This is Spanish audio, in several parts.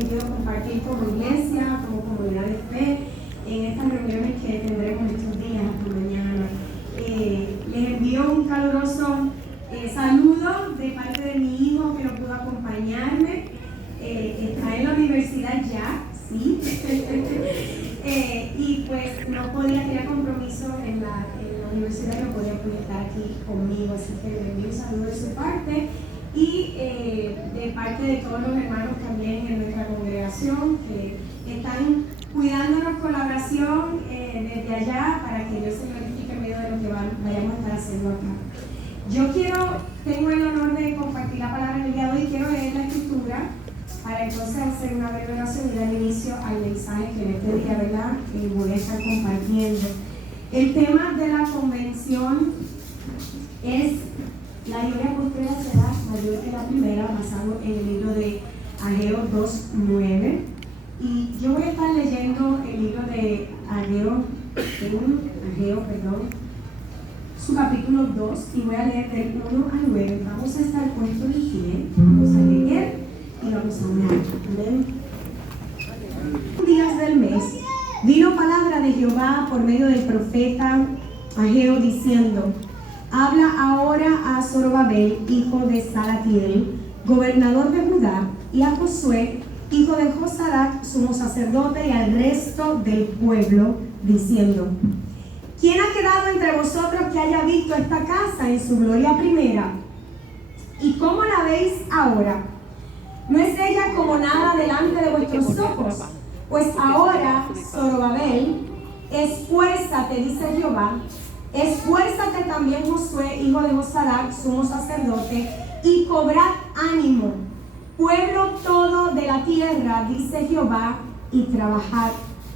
permitido compartir como iglesia, como comunidad de fe, en estas reuniones que tendremos estos días hasta mañana. Les envío un caluroso saludo de parte de mi hijo que no pudo acompañarme. Está en la universidad ya, sí. Y pues no podía, tenía compromiso en la universidad y no podía estar aquí conmigo, así que le envío un saludo de su parte y de parte de todos los hermanos también en nuestra congregación que están cuidándonos con la oración desde allá para que Dios se glorifique en medio de lo que vayamos a estar haciendo acá. Tengo el honor de compartir la palabra en el día de hoy. Quiero leer la escritura para entonces hacer una breve oración y dar inicio al mensaje que en este día, ¿verdad?, voy a estar compartiendo. El tema de la convención es: la gloria postrera será mayor que la primera, basado en el libro de Ageo 2:9. Y yo voy a estar leyendo el libro de Ageo, su capítulo 2, y voy a leer del 1 al 9. Vamos a estar puestos en pie, vamos a leer y vamos a orar. Amén. Días del mes vino palabra de Jehová por medio del profeta Ageo diciendo: habla ahora a Zorobabel, hijo de Salatiel, gobernador de Judá, y a Josué, hijo de Josadac, sumo sacerdote, y al resto del pueblo, diciendo: ¿quién ha quedado entre vosotros que haya visto esta casa en su gloria primera? ¿Y cómo la veis ahora? ¿No es ella como nada delante de vuestros ojos? Pues ahora, Zorobabel, esfuérzate, dice Jehová, esfuérzate también Josué, hijo de Josadac, sumo sacerdote, y cobrad ánimo, pueblo todo de la tierra, dice Jehová, y trabajad.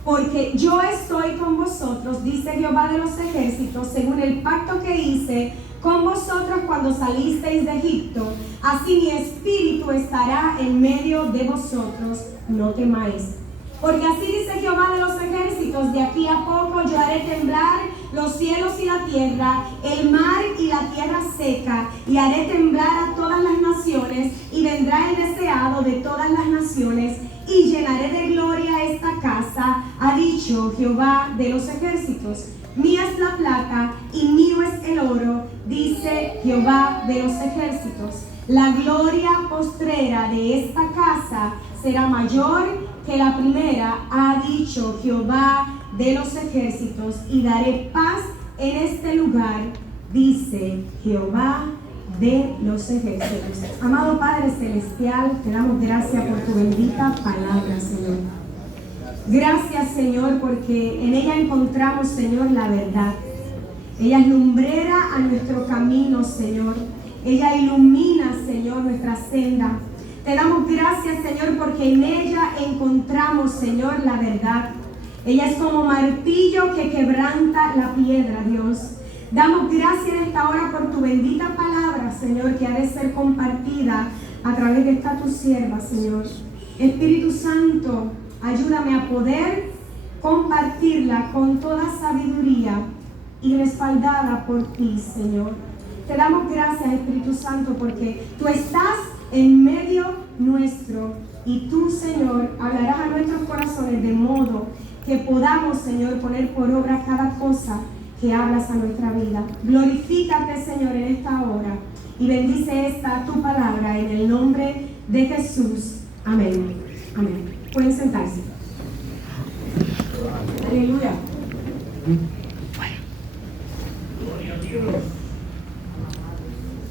Porque yo estoy con vosotros, dice Jehová de los ejércitos, según el pacto que hice con vosotros cuando salisteis de Egipto. Así mi espíritu estará en medio de vosotros, no temáis. Porque así dice Jehová de los ejércitos: de aquí a poco yo haré temblar los cielos y la tierra, el mar y la tierra seca, y haré temblar a todas las naciones, y vendrá el deseado de todas las naciones, y llenaré de gloria esta casa, ha dicho Jehová de los ejércitos. Mía es la plata y mío es el oro, dice Jehová de los ejércitos. La gloria postrera de esta casa será mayor que la primera, ha dicho Jehová de los ejércitos, y daré paz en este lugar, dice Jehová de los ejércitos. Amado Padre Celestial, te damos gracias por tu bendita palabra, Señor. Gracias, Señor, porque en ella encontramos, Señor, la verdad. Ella es lumbrera a nuestro camino, Señor. Ella ilumina, Señor, nuestra senda. Te damos gracias, Señor, porque en ella encontramos, Señor, la verdad. Ella es como martillo que quebranta la piedra, Dios. Damos gracias en esta hora por tu bendita palabra, Señor, que ha de ser compartida a través de esta tu sierva, Señor. Espíritu Santo, ayúdame a poder compartirla con toda sabiduría y respaldada por ti, Señor. Te damos gracias, Espíritu Santo, porque tú estás en medio nuestro y tú, Señor, hablarás a nuestros corazones de modo que podamos, Señor, poner por obra cada cosa que hablas a nuestra vida. Glorifícate, Señor, en esta hora y bendice esta tu palabra en el nombre de Jesús. Amén. Amén. Pueden sentarse. Aleluya.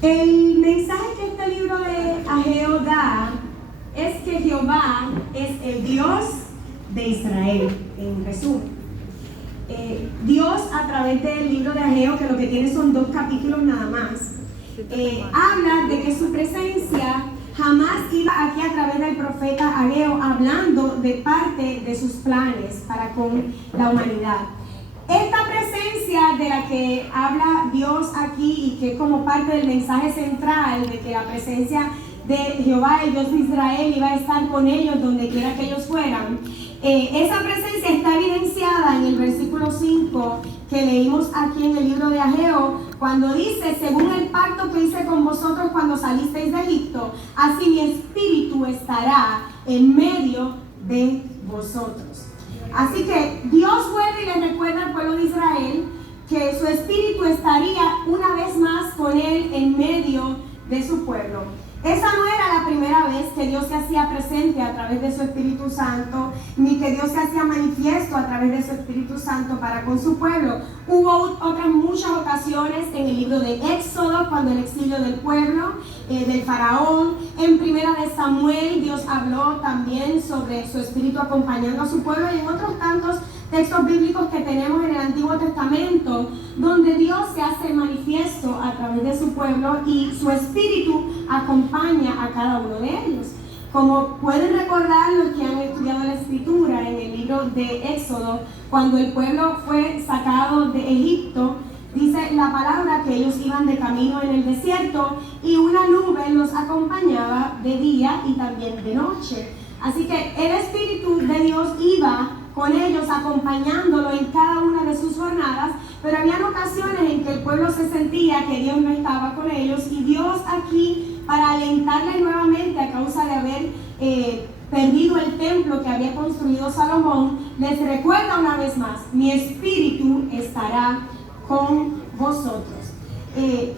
El mensaje que este libro de Ageo da es que Jehová es el Dios de Israel, en resumen. Dios, a través del libro de Ageo, que lo que tiene son 2 capítulos nada más, habla de que su presencia jamás iba aquí a través del profeta Ageo, hablando de parte de sus planes para con la humanidad. Esta presencia de la que habla Dios aquí y que es como parte del mensaje central de que la presencia de Jehová, el Dios de Israel, iba a estar con ellos donde quiera que ellos fueran, esa presencia está evidenciada en el versículo 5 que leímos aquí en el libro de Ageo, Cuando dice, según el pacto que hice con vosotros cuando salisteis de Egipto, así mi espíritu estará en medio de vosotros. Así que Dios vuelve y le recuerda al pueblo de Israel que su espíritu estaría una vez más con él en medio de su pueblo. Esa no era la primera vez que Dios se hacía presente a través de su Espíritu Santo, ni que Dios se hacía manifiesto a través de su Espíritu Santo para con su pueblo. Hubo otras muchas ocasiones en el libro de Éxodo, cuando el exilio del pueblo, del faraón. En Primera de Samuel, Dios habló también sobre su Espíritu acompañando a su pueblo, y en otros tantos textos bíblicos que tenemos en el Antiguo Testamento, donde Dios se hace manifiesto a través de su pueblo y su Espíritu acompaña a cada uno de ellos. Como pueden recordar los que han estudiado la Escritura en el libro de Éxodo, cuando el pueblo fue sacado de Egipto, dice la palabra que ellos iban de camino en el desierto y una nube los acompañaba de día y también de noche. Así que el Espíritu de Dios iba con ellos, acompañándolo en cada una de sus jornadas, pero había ocasiones en que el pueblo se sentía que Dios no estaba con ellos, y Dios aquí, para alentarles nuevamente a causa de haber perdido el templo que había construido Salomón, les recuerda una vez más: mi espíritu estará con vosotros.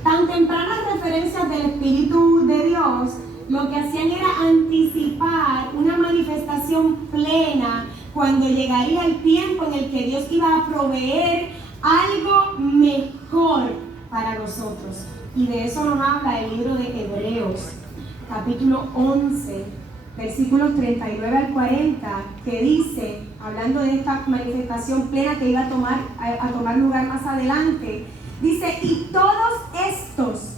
Tan tempranas referencias del Espíritu de Dios lo que hacían era anticipar una manifestación plena cuando llegaría el tiempo en el que Dios iba a proveer algo mejor para nosotros. Y de eso nos habla el libro de Hebreos, capítulo 11, versículos 39 al 40, que dice, hablando de esta manifestación plena que iba a tomar lugar más adelante, dice: y todos estos,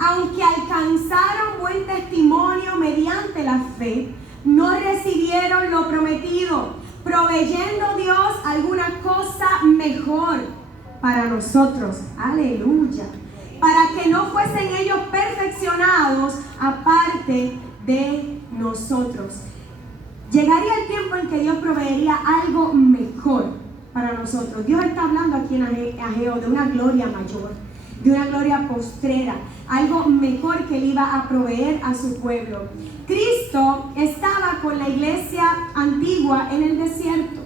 aunque alcanzaron buen testimonio mediante la fe, no recibieron lo prometido, proveyendo Dios alguna cosa mejor para nosotros. Aleluya. Para que no fuesen ellos perfeccionados aparte de nosotros. Llegaría el tiempo en que Dios proveería algo mejor para nosotros. Dios está hablando aquí en Ageo de una gloria mayor, de una gloria postrera, algo mejor que Él iba a proveer a su pueblo. Cristo estaba con la iglesia antigua en el desierto.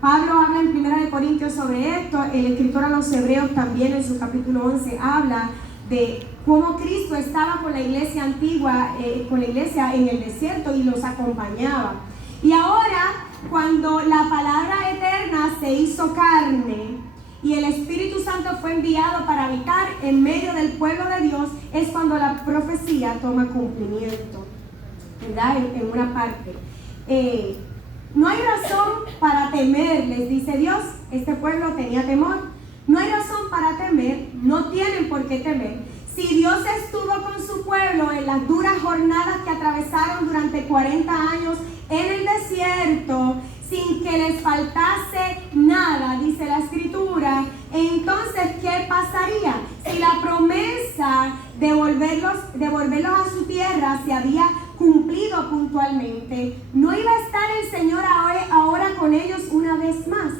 Pablo habla en 1 Corintios sobre esto. El escritor a los Hebreos también en su capítulo 11 habla de cómo Cristo estaba con la iglesia antigua, con la iglesia en el desierto, y los acompañaba. Y ahora, cuando la palabra eterna se hizo carne y el Espíritu Santo fue enviado para habitar en medio del pueblo de Dios, es cuando la profecía toma cumplimiento, ¿verdad? En una parte. No hay razón para temer, les dice Dios. Este pueblo tenía temor. No hay razón para temer, no tienen por qué temer. Si Dios estuvo con su pueblo en las duras jornadas que atravesaron durante 40 años en el desierto, sin que les faltase nada, dice la Escritura, entonces, ¿qué pasaría? Si la promesa de volverlos a su tierra se había cumplido puntualmente, ¿no iba a estar el Señor ahora con ellos una vez más?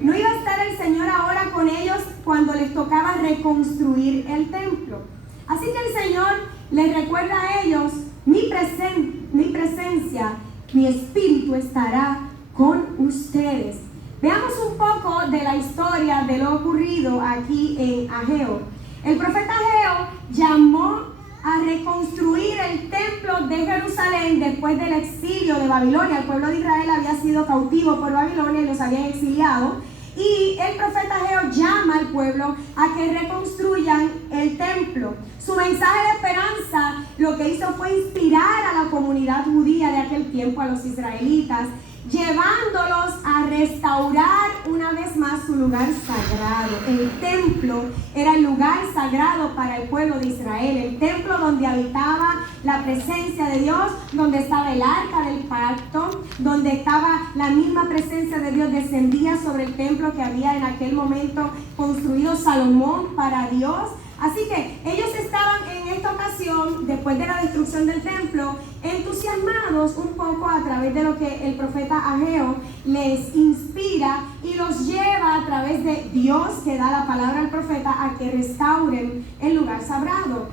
¿No iba a estar el Señor ahora con ellos cuando les tocaba reconstruir el templo? Así que el Señor les recuerda a ellos: mi presencia, mi espíritu estará con ustedes. Veamos un poco de la historia de lo ocurrido aquí en Ageo. El profeta Ageo llamó a reconstruir el templo de Jerusalén después del exilio de Babilonia. El pueblo de Israel había sido cautivo por Babilonia y los habían exiliado. Y el profeta Ageo llama al pueblo a que reconstruyan el templo. Su mensaje de esperanza lo que hizo fue inspirar a la comunidad judía de aquel tiempo, a los israelitas, llevándolos a restaurar una vez más su lugar sagrado. El templo era el lugar sagrado para el pueblo de Israel, el templo donde habitaba la presencia de Dios, donde estaba el arca del pacto, donde estaba la misma presencia de Dios, descendía sobre el templo que había en aquel momento construido Salomón para Dios. Así que ellos estaban en esta ocasión, después de la destrucción del templo, entusiasmados un poco a través de lo que el profeta Ageo les inspira y los lleva a través de Dios, que da la palabra al profeta, a que restauren el lugar sagrado.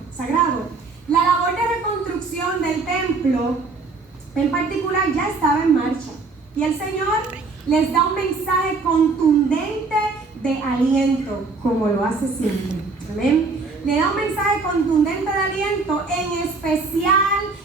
La labor de reconstrucción del templo en particular ya estaba en marcha y el Señor les da un mensaje contundente de aliento, como lo hace siempre. Amén. Le da un mensaje contundente de aliento, en especial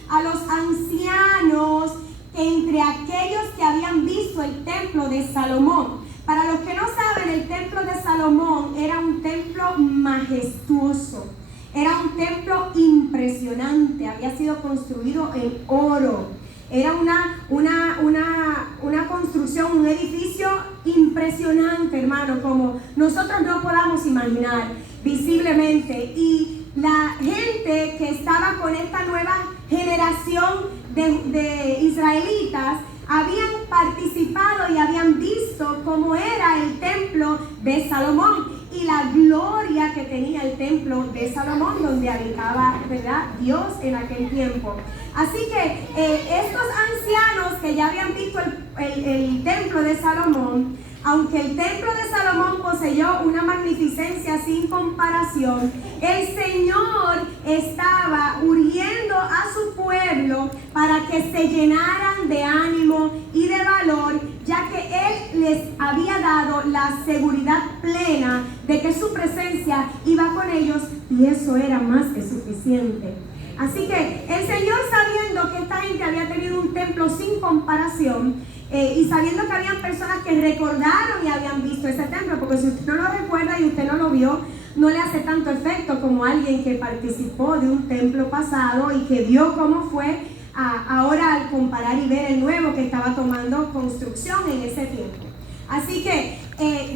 a los ancianos, entre aquellos que habían visto el templo de Salomón. Para los que no saben, el templo de Salomón era un templo majestuoso, era un templo impresionante, había sido construido en oro. Era una construcción, un edificio impresionante, hermano, como nosotros no podamos imaginar visiblemente. Y la gente que estaba con esta nueva generación de israelitas habían participado y habían visto cómo era el templo de Salomón y la gloria que tenía el templo de Salomón, donde habitaba, ¿verdad?, Dios en aquel tiempo. Así que estos ancianos que ya habían visto el templo de Salomón, aunque el templo de Salomón poseyó una magnificencia sin comparación, el Señor estaba urgiendo a su pueblo para que se llenaran de ánimo y de valor, ya que Él les había dado la seguridad plena de que su presencia iba con ellos y eso era más que suficiente. Así que el Señor, sabiendo que esta gente había tenido un templo sin comparación, y sabiendo que habían personas que recordaron y habían visto ese templo, porque si usted no lo recuerda y usted no lo vio, no le hace tanto efecto como alguien que participó de un templo pasado y que vio cómo fue ahora al comparar y ver el nuevo que estaba tomando construcción en ese tiempo. Así que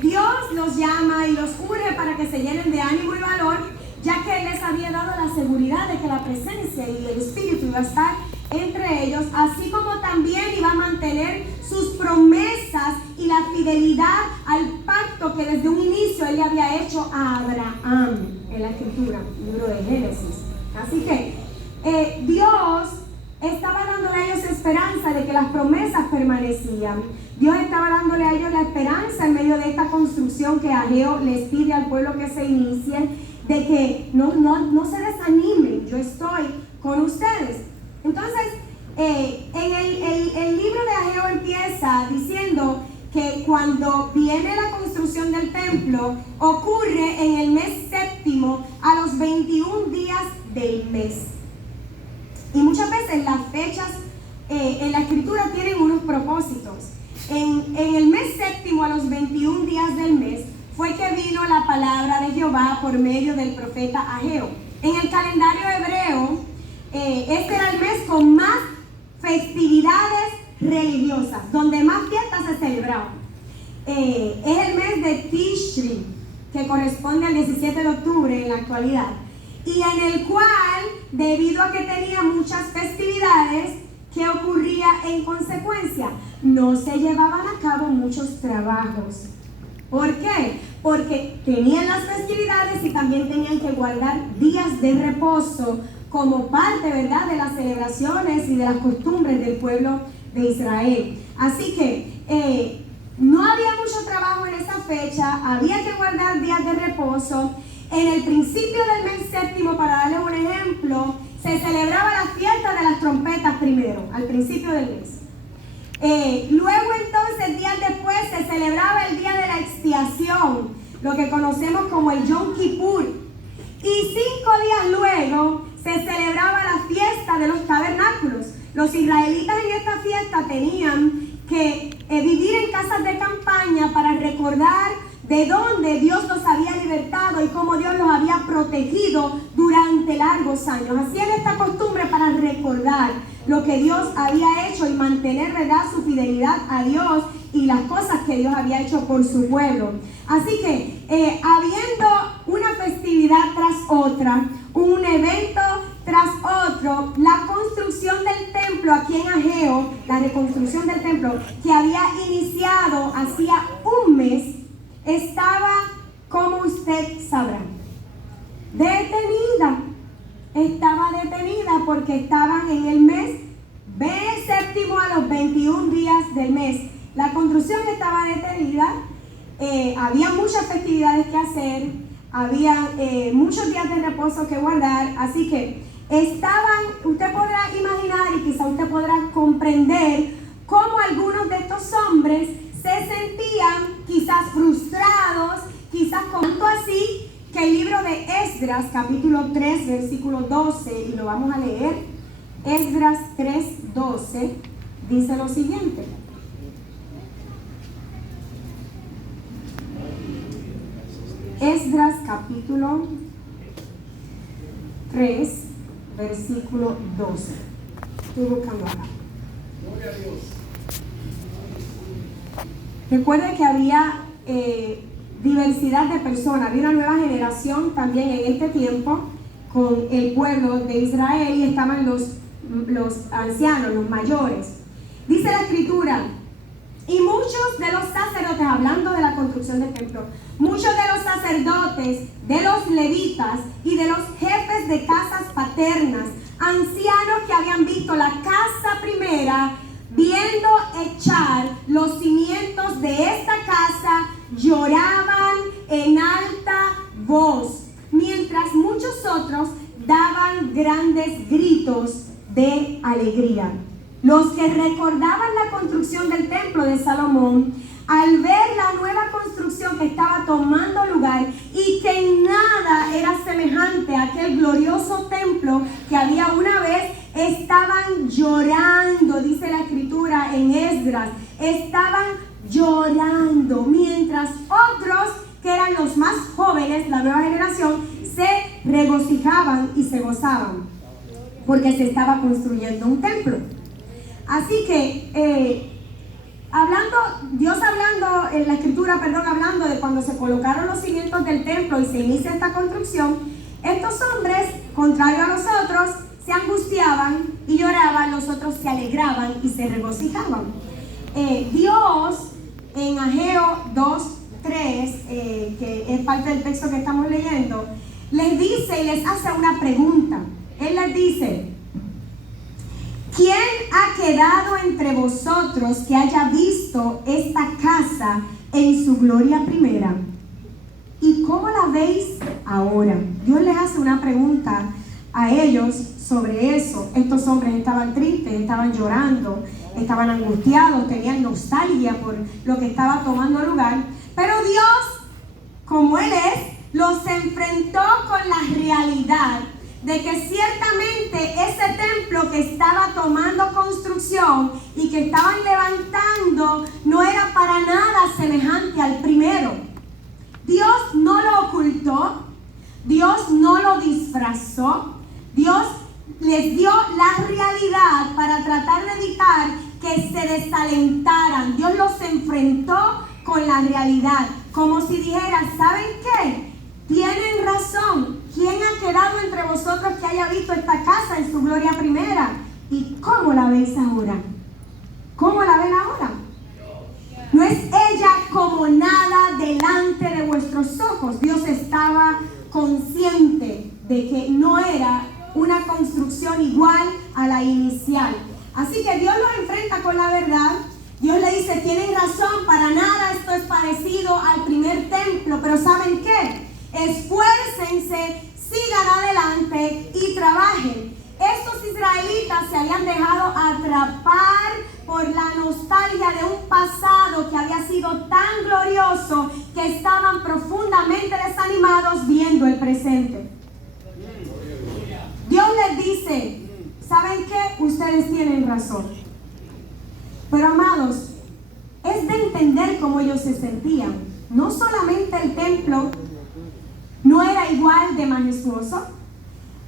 Dios los llama y los urge para que se llenen de ánimo y valor, ya que Él les había dado la seguridad de que la presencia y el Espíritu iba a estar entre ellos, así como también iba a mantener sus promesas y la fidelidad al pacto que desde un inicio Él le había hecho a Abraham en la escritura, libro de Génesis. Así que Dios estaba dándole a ellos esperanza de que las promesas permanecían. Dios estaba dándole a ellos la esperanza en medio de esta construcción que Ageo les pide al pueblo que se inicie, de que no se desanimen, yo estoy con ustedes. Entonces, el libro de Ageo empieza diciendo que cuando viene la construcción del templo, ocurre en el mes séptimo a los 21 días del mes. Y muchas veces las fechas en la escritura tienen unos propósitos. En el mes séptimo a los 21 días del mes fue que vino la palabra de Jehová por medio del profeta Ageo. En el calendario hebreo, este era el mes con más festividades religiosas, donde más fiestas se celebraban. Es el mes de Tishri, que corresponde al 17 de octubre en la actualidad, y en el cual, debido a que tenía muchas festividades, ¿qué ocurría en consecuencia? No se llevaban a cabo muchos trabajos. ¿Por qué? Porque tenían las festividades y también tenían que guardar días de reposo como parte, ¿verdad?, de las celebraciones y de las costumbres del pueblo de Israel. Así que no había mucho trabajo en esa fecha, había que guardar días de reposo. En el principio del mes séptimo, para darles un ejemplo, se celebraba la fiesta de las trompetas primero, al principio del mes. Luego entonces, días después, se celebraba el día de la expiación, lo que conocemos como el Yom Kippur. Y 5 días luego se celebraba la fiesta de los tabernáculos. Los israelitas en esta fiesta tenían que vivir en casas de campaña para recordar de dónde Dios los había libertado y cómo Dios los había protegido durante largos años. Hacían esta costumbre para recordar lo que Dios había hecho y mantener, ¿verdad?, su fidelidad a Dios y las cosas que Dios había hecho por su pueblo. Así que, habiendo una festividad tras otra, un evento tras otro, la construcción del templo aquí en Ageo, la reconstrucción del templo que había iniciado hacía un mes, estaba, como usted sabrá, detenida. Estaba detenida porque estaban en el mes séptimo a los 21 días del mes. La construcción estaba detenida, había muchas festividades que hacer, había muchos días de reposo que guardar, así que usted podrá imaginar y quizá usted podrá comprender cómo algunos de estos hombres se sentían quizás frustrados, quizás tanto así que el libro de Esdras, capítulo 3, versículo 12, y lo vamos a leer, Esdras 3, 12, dice lo siguiente. Esdras capítulo 3, versículo 12. Estoy buscando acá. Gloria a Dios. Recuerde que había diversidad de personas, había una nueva generación también en este tiempo con el pueblo de Israel y estaban los ancianos, los mayores. Dice la escritura, y muchos de los sacerdotes, hablando de la construcción del templo, muchos de los sacerdotes, de los levitas y de los jefes de casas paternas, ancianos que habían visto la casa primera, viendo echar los cimientos de esta casa, lloraban en alta voz, mientras muchos otros daban grandes gritos de alegría. Los que recordaban la construcción del templo de Salomón, al ver la nueva construcción que estaba tomando lugar y que en nada era semejante a aquel glorioso templo que había una vez, estaban llorando, dice la escritura en Esdras, estaban llorando, mientras otros, que eran los más jóvenes, la nueva generación, se regocijaban y se gozaban, porque se estaba construyendo un templo. Así que, Dios hablando en la escritura, hablando de cuando se colocaron los cimientos del templo y se inicia esta construcción, estos hombres, contrario a los otros, se angustiaban y lloraban, los otros se alegraban y se regocijaban. Dios, en Ageo 2:3, que es parte del texto que estamos leyendo, les dice y les hace una pregunta. Él les dice: ¿quién ha quedado entre vosotros que haya visto esta casa en su gloria primera? ¿Y cómo la veis ahora? Dios les hace una pregunta a ellos sobre eso. Estos hombres estaban tristes, estaban llorando, estaban angustiados, tenían nostalgia por lo que estaba tomando lugar. Pero Dios, como Él es, los enfrentó con la realidad de que ciertamente ese templo que estaba tomando construcción y que estaban levantando no era para nada semejante al primero. Dios no lo ocultó, Dios no lo disfrazó, Dios les dio la realidad para tratar de evitar que se desalentaran. Dios los enfrentó con la realidad, como si dijera: ¿saben qué? Tienen razón. ¿Quién ha quedado entre vosotros que haya visto esta casa en su gloria primera? ¿Y cómo la veis ahora? ¿Cómo la ven ahora? No es ella como nada delante de vuestros ojos. Dios estaba consciente de que no era una construcción igual a la inicial. Así que Dios los enfrenta con la verdad. Dios le dice: tienen razón, para nada esto es parecido al primer templo, pero ¿saben qué? Esfuércense, sigan adelante y trabajen. Estos israelitas se habían dejado atrapar por la nostalgia de un pasado que había sido tan glorioso que estaban profundamente desanimados viendo el presente. Dios les dice: ¿saben qué? Ustedes tienen razón. Pero amados, es de entender cómo ellos se sentían. No solamente el templo no era igual de majestuoso.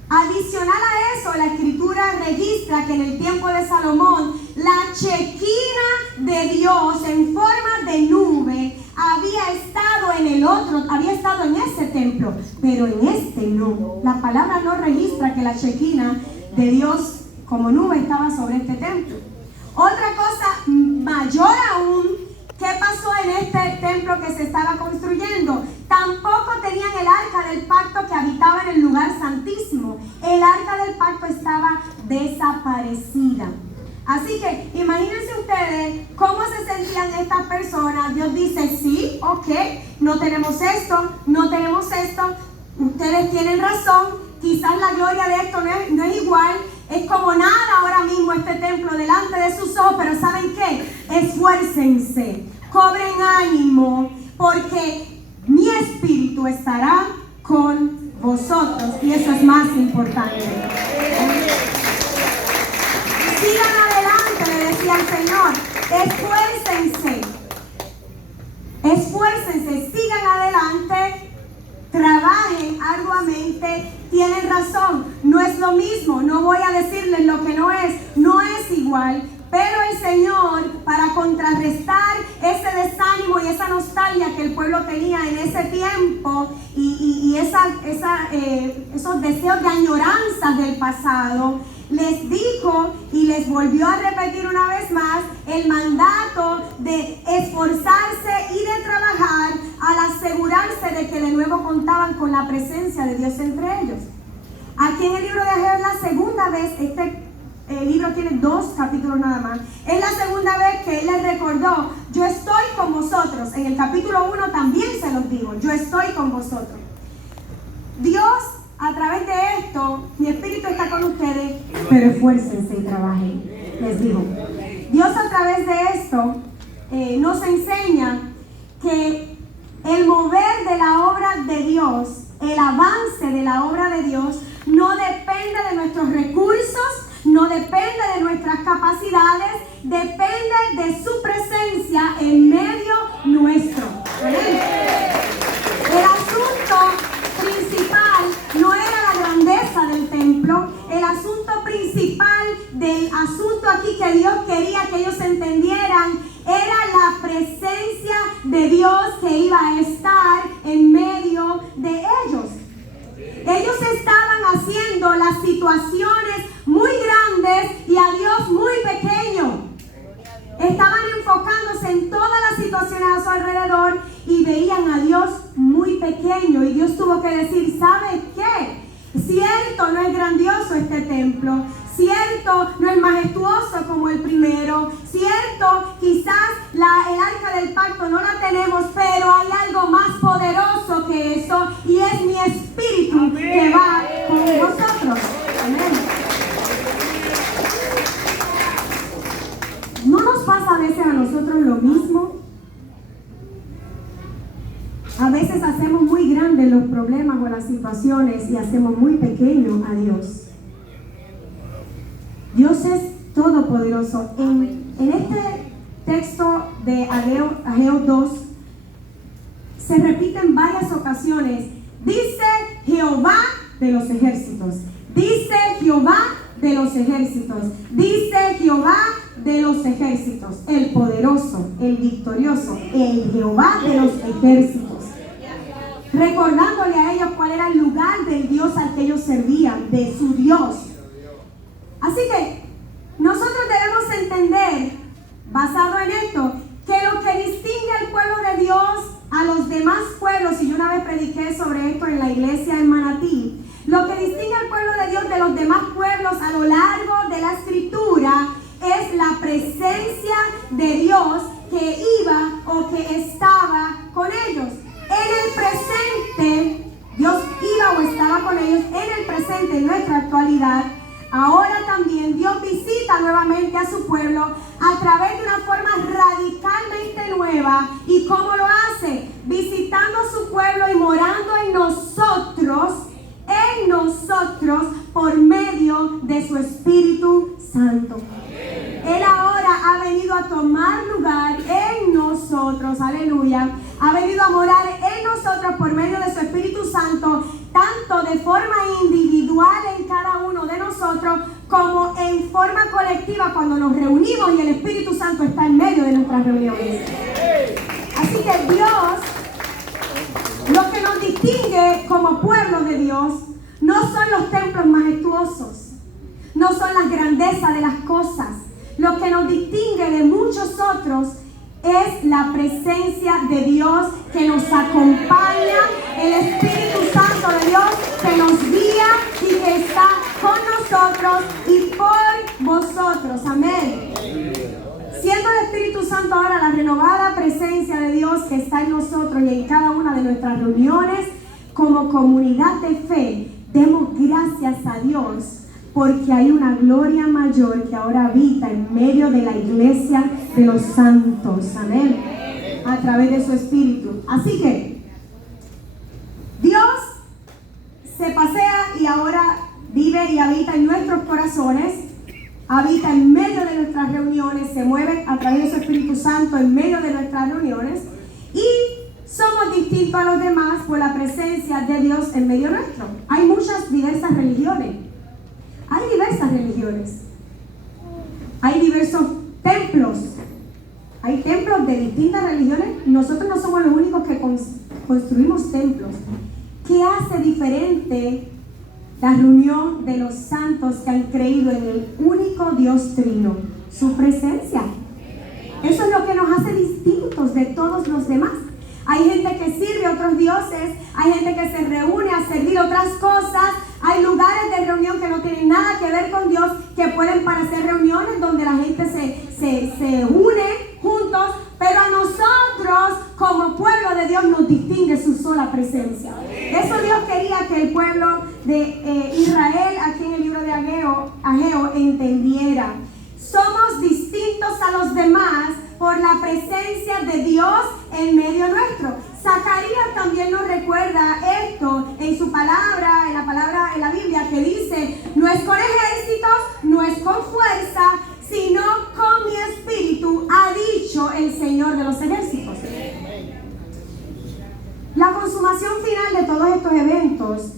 Adicional a eso, la escritura registra que en el tiempo de Salomón, la chequina de Dios en forma de nube había estado en ese templo, pero en este no. La palabra no registra que la chequina de Dios como nube estaba sobre este templo. Otra cosa mayor aún, ¿qué pasó en este templo que se estaba construyendo? Tampoco tenían el arca del pacto que habitaba en el lugar santísimo. El arca del pacto estaba desaparecida. Así que imagínense ustedes cómo se sentían estas personas. Dios dice, sí, ok, no tenemos esto, no tenemos esto. Ustedes tienen razón, quizás la gloria de esto no es igual. Es como nada ahora mismo este templo delante de sus ojos, pero ¿saben qué? Esfuércense, cobren ánimo, porque mi espíritu estará con vosotros y eso es más importante. Sigan adelante, le decía el Señor, esfuércense, sigan adelante, trabajen arduamente. Tienen razón, no es lo mismo, no voy a decirles lo que no es igual, pero el Señor, para contrarrestar ese desánimo y esa nostalgia que el pueblo tenía en ese tiempo y esos deseos de añoranzas del pasado, les dijo y les volvió a repetir una vez más el mandato de esforzarse y de trabajar al asegurarse de que de nuevo contaban con la presencia de Dios entre ellos. Aquí en el libro de Ageo es la segunda vez, el libro tiene 2 capítulos nada más, es la segunda vez que él les recordó, yo estoy con vosotros. En el capítulo 1 también se los digo, yo estoy con vosotros. Dios, a través de esto, mi espíritu está con ustedes, pero esfuércense y trabajen, les digo. Dios a través de esto nos enseña que el mover de la obra de Dios, el avance de la obra de Dios, no depende de nuestros recursos, no depende de nuestras capacidades, depende de su presencia en medio nuestro. El asunto principal no era la grandeza del templo, el asunto principal del asunto aquí que Dios quería que ellos entendieran era la presencia de Dios que iba a estar en medio de ellos. Ellos estaban haciendo las situaciones muy grandes y a Dios muy pequeño. Estaban enfocándose en todas las situaciones a su alrededor y veían a Dios muy pequeño. Y Dios tuvo que decir, ¿sabe qué? Cierto, no es grandioso este templo. Cierto, no es majestuoso como el primero. Cierto, quizás el arca del pacto no la tenemos, pero hay algo más poderoso que eso y es mi espíritu que va con vosotros. Amén. ¿No nos pasa a veces a nosotros lo mismo? A veces hacemos muy grandes los problemas o las situaciones y hacemos muy pequeño a Dios. Dios es todopoderoso. En este texto de Ageo 2 se repite en varias ocasiones. Dice Jehová de los ejércitos. Dice Jehová de los ejércitos. Dice Jehová de los ejércitos. El poderoso, el victorioso, el Jehová de los ejércitos. Recordándole a ellos cuál era el lugar del Dios al que ellos servían, de su Dios. Así que nosotros debemos entender, basado en esto, que lo que distingue al pueblo de Dios a los demás pueblos, y yo una vez prediqué sobre esto en la iglesia en Manatí, lo que distingue al pueblo de Dios de los demás pueblos a lo largo de la escritura es la presencia de Dios que iba o que estaba con ellos. En el presente, Dios iba o estaba con ellos en el presente, en nuestra actualidad. Ahora también Dios visita nuevamente a su pueblo a través de una forma radicalmente nueva. ¿Y cómo lo hace? Visitando a su pueblo y morando en nosotros por medio de su Espíritu Santo. Él ahora ha venido a tomar lugar en nosotros, aleluya. Ha venido a morar en nosotros por medio de su Espíritu Santo, tanto de forma individual en cada uno de nosotros, como en forma colectiva cuando nos reunimos y el Espíritu Santo está en medio de nuestras reuniones. Así que Dios, lo que nos distingue como pueblo de Dios, no son los templos majestuosos, no son las grandezas de las cosas. Lo que nos distingue de muchos otros es la presencia de Dios que nos acompaña el Espíritu Santo de Dios que nos guía y que está con nosotros y por vosotros. Amén. Siendo el Espíritu Santo ahora la renovada presencia de Dios que está en nosotros y en cada una de nuestras reuniones como comunidad de fe, demos gracias a Dios porque hay una gloria mayor que ahora habita en medio de la iglesia de los santos. Amén. A través de su Espíritu. Así que Dios se pasea y ahora vive y habita en nuestros corazones, habita en medio de nuestras reuniones, se mueve a través de su Espíritu Santo en medio de nuestras reuniones y somos distintos a los demás por la presencia de Dios en medio nuestro. Hay muchas diversas religiones. Hay diversas religiones. Hay diversos templos. Hay templos de distintas religiones. Nosotros no somos los únicos que construimos templos. ¿Qué hace diferente la reunión de los santos que han creído en el único Dios trino? Su presencia. Eso es lo que nos hace distintos de todos los demás. Hay gente que sirve a otros dioses, hay gente que se reúne a servir otras cosas, hay lugares de reunión que no tienen nada que ver con Dios, que pueden parecer reuniones donde la gente se une juntos, pero a nosotros como pueblo de Dios nos distingue su sola presencia. Eso Dios quería que el pueblo de Israel, aquí en el libro de Ageo, entendiera. Somos distintos a los demás por la presencia de Dios en medio nuestro. Zacarías también nos recuerda esto en su palabra, en la Biblia, que dice: no es con ejércitos, no es con fuerza, sino con mi espíritu, ha dicho el Señor de los ejércitos. La consumación final de todos estos eventos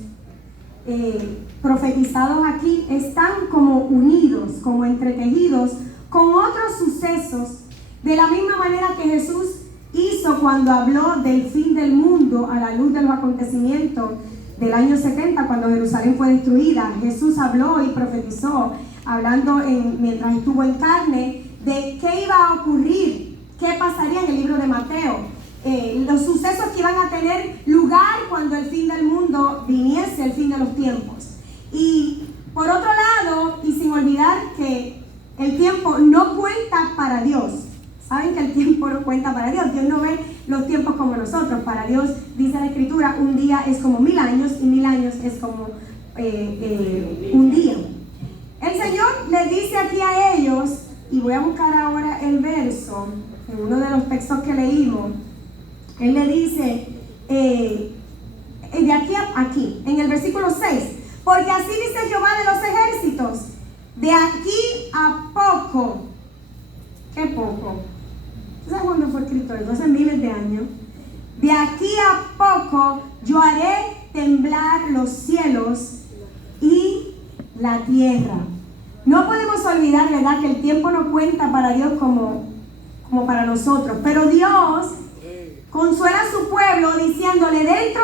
profetizados aquí están como unidos, como entretejidos con otros sucesos, de la misma manera que Jesús hizo cuando habló del fin del mundo a la luz de los acontecimientos del año 70, cuando Jerusalén fue destruida. Jesús habló y profetizó, hablando mientras estuvo en carne, de qué iba a ocurrir, qué pasaría en el libro de Mateo, los sucesos que iban a tener lugar cuando el fin del mundo viniese, el fin de los tiempos. Y por otro lado, y sin olvidar que el tiempo no cuenta para Dios. Saben que el tiempo no cuenta para Dios. Dios no ve los tiempos como nosotros. Para Dios, dice la Escritura, un día es como 1000 años y 1000 años es como un día. El Señor le dice aquí a ellos, y voy a buscar ahora el verso, en uno de los textos que leímos, Él le dice, de aquí a aquí, en el versículo 6, porque así dice Jehová de los ejércitos, de aquí a poco, ¿qué poco? ¿Sabes cuándo fue escrito esto? Hace miles de años. De aquí a poco yo haré temblar los cielos y la tierra. No podemos olvidar, ¿verdad?, que el tiempo no cuenta para Dios como para nosotros. Pero Dios consuela a su pueblo diciéndole: dentro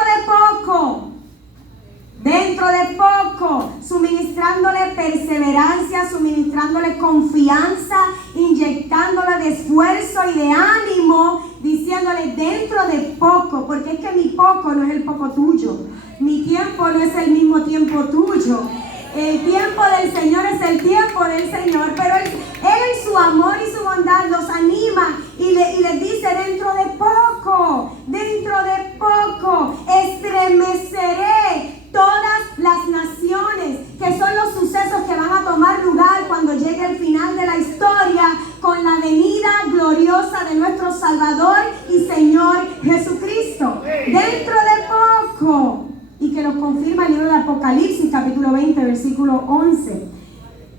de poco, suministrándole perseverancia, suministrándole confianza, inyectándole de esfuerzo y de ánimo, diciéndole: dentro de poco, porque es que mi poco no es el poco tuyo, mi tiempo no es el mismo tiempo tuyo. El tiempo del Señor es el tiempo del Señor, pero Él en su amor y su bondad los anima y les dice: dentro de poco, estremeceré todas las naciones, que son los sucesos que van a tomar lugar cuando llegue el final de la historia, con la venida gloriosa de nuestro Salvador y Señor Jesucristo. Dentro de poco. Y que nos confirma el libro de Apocalipsis, capítulo 20, versículo 11.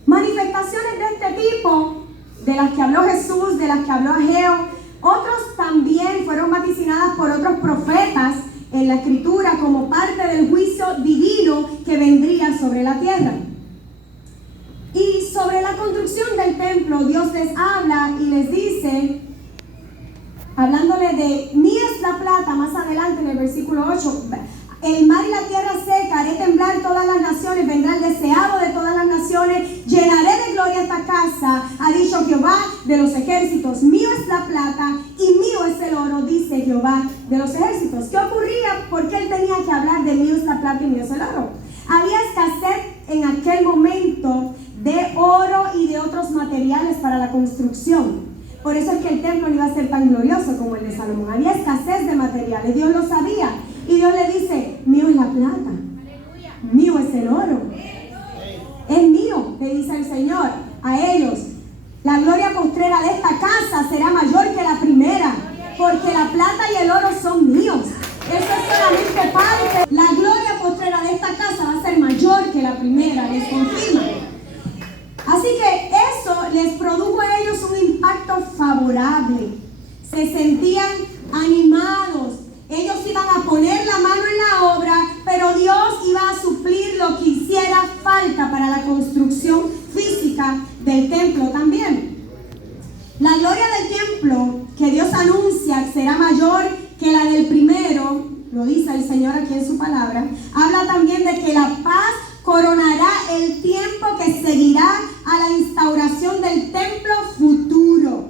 Manifestaciones de este tipo, de las que habló Jesús, de las que habló Ageo, otros también fueron vaticinadas por otros profetas en la Escritura como parte del juicio divino que vendría sobre la tierra. Y sobre la construcción del templo, Dios les habla y les dice, hablándole de mía es la plata, más adelante en el versículo 8, el mar y la tierra seca, haré temblar todas las naciones, vendrá el deseado de todas las naciones, llenaré de gloria esta casa, ha dicho Jehová de los ejércitos, mío es la plata y mío es el oro, dice Jehová de los ejércitos. ¿Qué ocurría? ¿Por qué él tenía que hablar de mío es la plata y mío es el oro? Había escasez en aquel momento de oro y de otros materiales para la construcción. Por eso es que el templo no iba a ser tan glorioso como el de Salomón. Había escasez de materiales, Dios lo sabía. Y Dios le dice, mío es la plata, mío es el oro, es mío, le dice el Señor a ellos. La gloria postrera de esta casa será mayor que la primera, porque la plata y el oro son míos. Eso es solamente parte. La gloria postrera de esta casa va a ser mayor que la primera, les confirma. Así que eso les produjo a ellos un impacto favorable. Se sentían animados. Ellos iban a poner la mano en la obra, pero Dios iba a suplir lo que hiciera falta para la construcción física del templo también. La gloria del templo que Dios anuncia será mayor que la del primero, lo dice el Señor aquí en su palabra. Habla también de que la paz coronará el tiempo que seguirá a la instauración del templo futuro.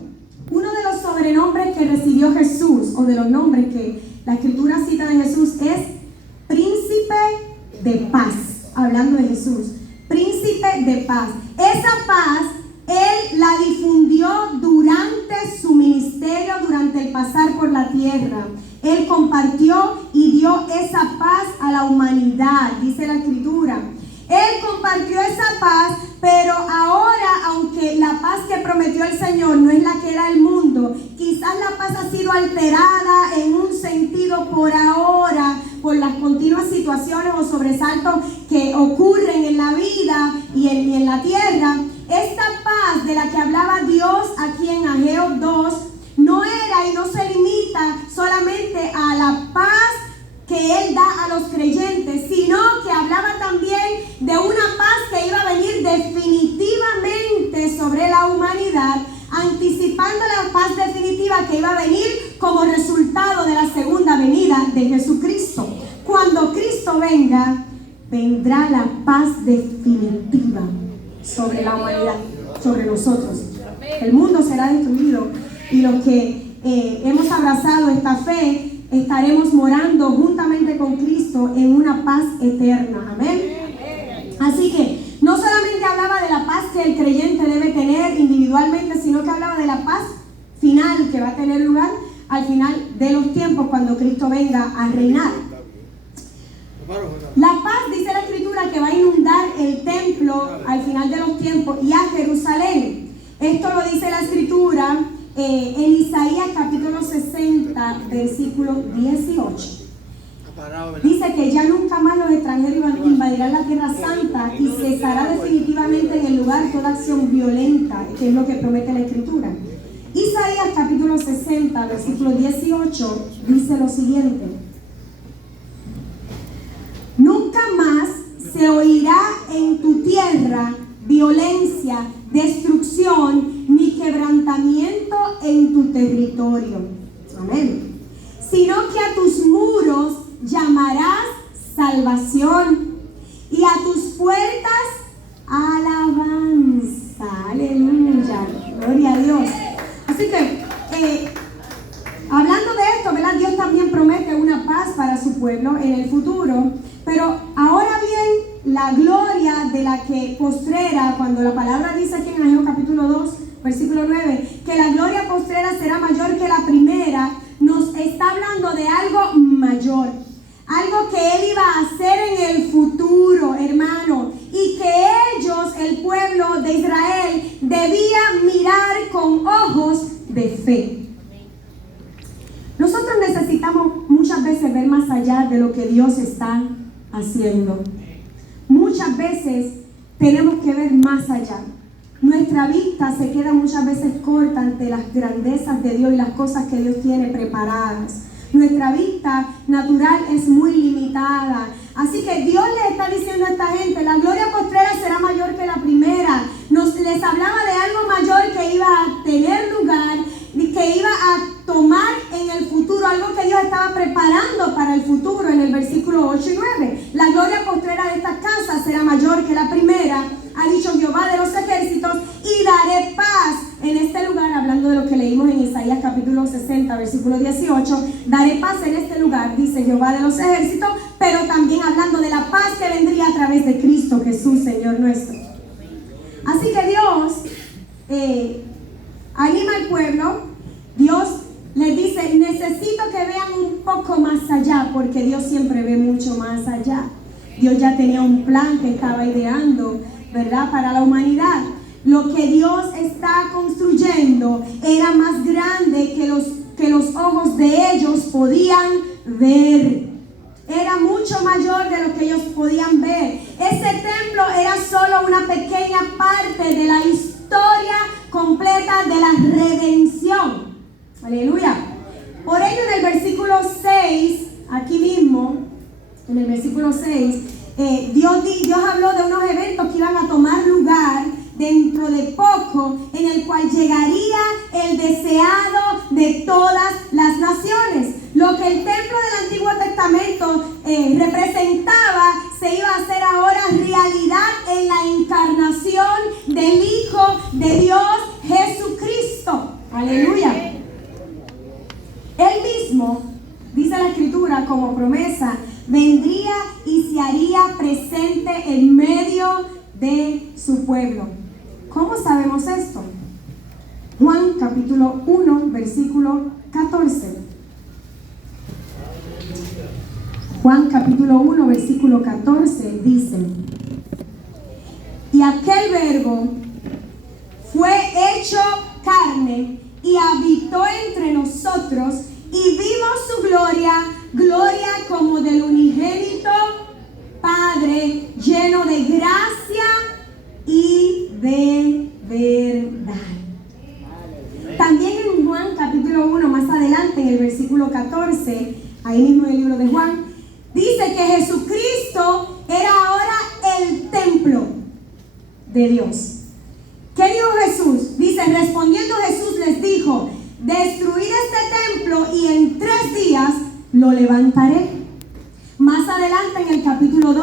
Uno de los sobrenombres que recibió Jesús, o de los nombres que la Escritura cita de Jesús, es Príncipe de Paz. Hablando de Jesús, Príncipe de Paz. Esa paz Él la difundió durante su ministerio, durante el pasar por la tierra. Él compartió y dio esa paz a la humanidad, dice la Escritura. Él compartió esa paz, pero ahora, aunque la paz que prometió el Señor no es la que era el mundo, quizás la paz ha sido alterada en un sentido por ahora, por las continuas situaciones o sobresaltos que ocurren en la vida y en la tierra. Esta paz de la que hablaba Dios aquí en Ageo 2 no era y no se limita solamente a la paz que Él da a los creyentes, sino que hablaba también de una paz que iba a venir definitivamente sobre la humanidad, anticipando la paz definitiva que iba a venir como resultado de la segunda venida de Jesucristo. Cuando Cristo venga, vendrá la paz definitiva sobre la humanidad, sobre nosotros. El mundo será destruido y los que hemos abrazado esta fe estaremos morando juntamente con Cristo en una paz eterna. Amén. Así que no solamente hablaba de la paz que el creyente debe tener individualmente, sino que hablaba de la paz final que va a tener lugar al final de los tiempos cuando Cristo venga a reinar. La paz, dice la Escritura, que va a inundar el templo al final de los tiempos y a Jerusalén. Esto lo dice la Escritura en Isaías capítulo 60, versículo 18. Dice que ya nunca más los extranjeros invadirán la tierra santa y cesará definitivamente en el lugar toda acción violenta, que es lo que promete la Escritura. Isaías capítulo 60, versículo 18 dice lo siguiente: nunca más se oirá en tu tierra violencia, destrucción, ni quebrantamiento en tu territorio. Amén. Sino que a tus muros llamarás salvación y a tus puertas alabanza. Aleluya. Gloria a Dios. Así que, hablando de esto, ¿verdad? Dios también promete una paz para su pueblo en el futuro. Pero ahora bien, la gloria de la que postrera, cuando la palabra dice aquí en Ageo capítulo 2, versículo 9, que la gloria postrera será mayor que la primera, nos está hablando de algo mayor. Algo que Él iba a hacer en el futuro, hermano. Y que ellos, el pueblo de Israel, debían mirar con ojos de fe. Nosotros necesitamos muchas veces ver más allá de lo que Dios está haciendo. Muchas veces tenemos que ver más allá. Nuestra vista se queda muchas veces corta ante las grandezas de Dios y las cosas que Dios tiene preparadas. Nuestra vista natural es muy limitada. Así que Dios le está diciendo a esta gente, la gloria postrera será mayor que la primera. Les hablaba de algo mayor que iba a tener lugar, que iba a tomar en el futuro, algo que Dios estaba preparando para el futuro en el versículo 8 y 9. La gloria postrera de esta casa será mayor que la primera, ha dicho Jehová de los ejércitos, y daré paz en este lugar, hablando de lo que leímos en Isaías capítulo 60. 60, versículo 18, daré paz en este lugar, dice Jehová de los ejércitos, pero también hablando de la paz que vendría a través de Cristo Jesús, Señor nuestro. Así que Dios anima al pueblo. Dios les dice, necesito que vean un poco más allá, porque Dios siempre ve mucho más allá. Dios ya tenía un plan que estaba ideando, ¿verdad?, para la humanidad. Lo que Dios está construyendo era más grande que los ojos de ellos podían ver. Era mucho mayor de lo que ellos podían ver. Ese templo era solo una pequeña parte de la historia completa de la redención. Aleluya. Por ello en el versículo 6, aquí mismo, en el versículo 6, Dios habló de unos eventos que iban a tomar lugar dentro de poco, en el cual llegaría el deseado de todas las naciones. Lo que el templo del Antiguo Testamento representaba se iba a hacer ahora realidad en la encarnación del Hijo de Dios, Jesucristo. Aleluya. Él mismo, dice la Escritura como promesa, vendría y se haría presente en medio de su pueblo. ¿Cómo sabemos esto? Juan capítulo 1, versículo 14. Juan capítulo 1, versículo 14 dice: y aquel verbo fue hecho carne y habitó entre nosotros, y vimos su gloria, gloria como del unigénito Padre, lleno de gracia y de verdad. También en Juan capítulo 1, más adelante, en el versículo 14, ahí mismo en el libro de Juan, dice que Jesucristo era ahora el templo de Dios. ¿Qué dijo Jesús? Dice, respondiendo Jesús les dijo: destruid este templo y en 3 días lo levantaré. Más adelante en el capítulo 2